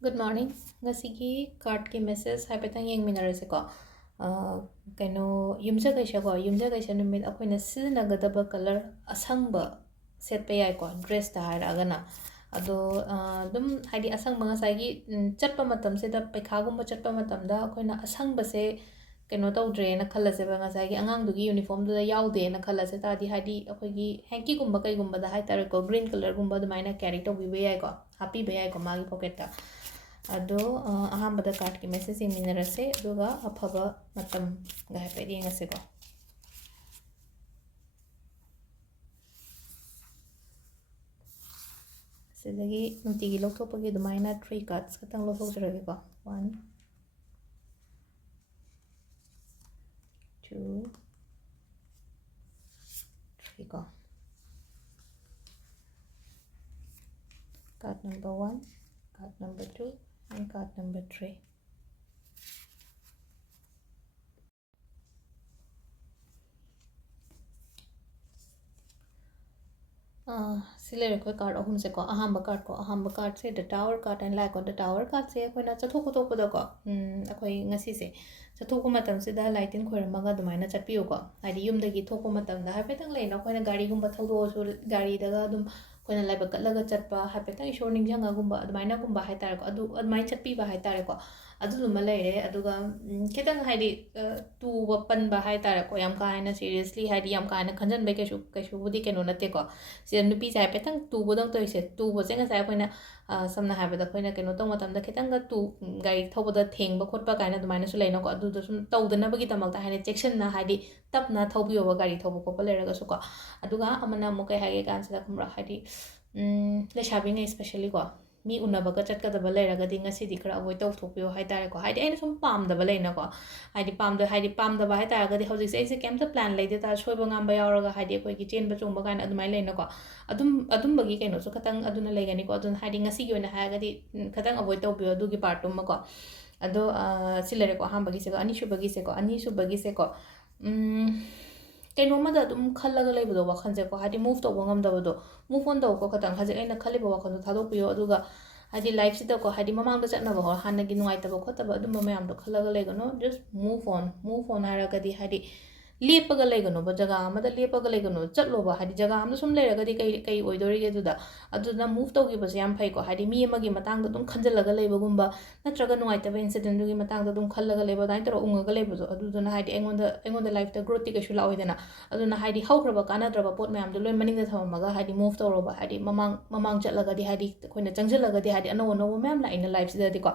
Good morning. Ngasigi card ki message haipatang yengminarase ko. Kaino yumja kaisa numit akoina siznagadaba color asangba setpa yai ko dress ta haragana ado dum haidi asangba ngasagi chatpa matam se da pekhagumba chatpa matam da akoina asangba se kaino tawdre na khalase ba ngasagi angang dugi uniform da yaude na khalase ta di haidi akoigi hanky gumba kai gumba da haitare ko green color gumba da maina carry to bi yai ko happy be yai ko magi pocket ta ado ahambada card ki message iminarase aduga afaba matam ga haipedi ngase ko sidagi nutigi lokthopagi dumaina 3 cards katang lothojrage ko 1 2 3 ko card number 1 card number 2 and card number 3 sile ko card ahum se ko ahamba card se the tower card and like on the tower card se koina chathok ko da ko akoi ngasi se chathok matam se da lighting khoramaga dumaina chatpiyo ko hadi yum dagi thokko matam da hapetang leina koina gari gumba thawdo so gari daga dum koina laiba katlaga chatpa hapetang ishor ningjanga gumba dumaina gumba haitare ko adu admai chatpi ba haitare ko adu duma leire aduga ketang haidi tu pan ba haitare ko yam kaina seriously haidi yam kaina khanjan be keshu budi keno nate ko se nupi sai petang tu bodang to ise tu bo senga sai koina samna habeda koina keno tong matam da ketang ga tu gari thawboda thengba khotpa kaina dumaina su leina ko adu da sum tawdana bagi tamak da haine section na haidi tapna thawbiyo ba gari thawbo ko leraga su ko aduga amana mo kai hage kan sa kumra haidi le shabi ne especially ko mi unabaga chatkadaba leragadi ngasidi khara avoid tawthokpiyo haitare ko haidi aina sum pamdaba leina ko haidi pamdaba haitaragadi hojik se kemta plan leide ta soiba ngamba yauraga haidi akoi ki chenba chungba kaina adumai leina ko adum bagi kaino so katang aduna legani ko adun haidi ngasigi oina hagadi katang avoid tawpiyo adugi part tumma ko ado silere ko hambagi se ko ani subagi se ko kainoma da adum khallaga leibudo wakhanse ko hadi move tawba ngamdabado move on taw ko katang haje aina khaliba wakhandu thadokpiyo aduga hadi life sida ko hadi mamang da chatna ba hanagi nuai taba khotaba adum mayam do khallaga legano just move on haragadi hadi lepaga legano ba jaga amada lepaga legano chatlo ba hadi jaga amda sum leragadi kai oidorige duda aduna move tawgi ba yam phai ko hadi mi amagi matang da dum khanjalaga lebagumba natraga nuai taba incident dugi matang da dum khallaga leba dai taro ungaga lebazo aduna hadi engonda life da growth ti ka shula oidana aduna hadi haukraba kanadraba pot mayam do loi maning da thamaga hadi move tawroba hadi mamang chatlaga di hadi koina changjalaga di hadi ano mayam la ina life sida di ko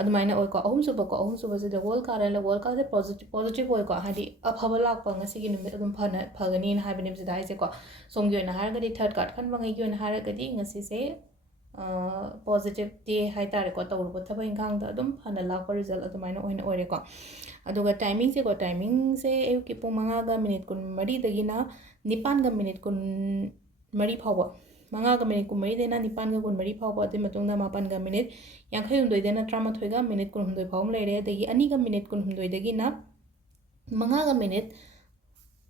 adumaina oi ko ahum suba se the whole car and whole car positive oi ko hadi afaba lakpa ngasi gi numit adum phagani na habini sida haise ko somgi oina haragadi third card khan bangai gi oina haragadi ngasi se positive day haitare ko tawruba thaba ingang da adum phana lakpa result adumaina oina oire ko aduga timing se ayuki pung 5 ga minute kun mari dagina 9 ga minute kun mari phawa 5 ga minute kun mari dena 9 ga kun mari phawa adi matungda 9 ga minute yankhai hundoi dena 13 ga minute kun hundoi phawm leire adagi 2 ga minute kun hundoi dagina 5 ga minute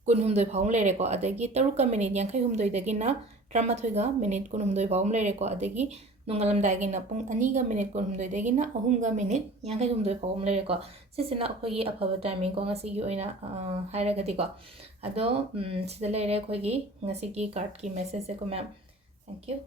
kun humdoi phawm leire ko adagi 3 ga minute yankhai humdoi dagina 13 ga minute kun humdoi phawm leire ko adagi nongalamdagi na pung 2 ga minute kun humdoi dagina 3 ga minute yankhai humdoi phawm leire ko sisina akhoi afaba timing ko ngasi gi oina hairagadi ko ado sida leire akhoi gi ngasi gi card ki message ko ma'am thank you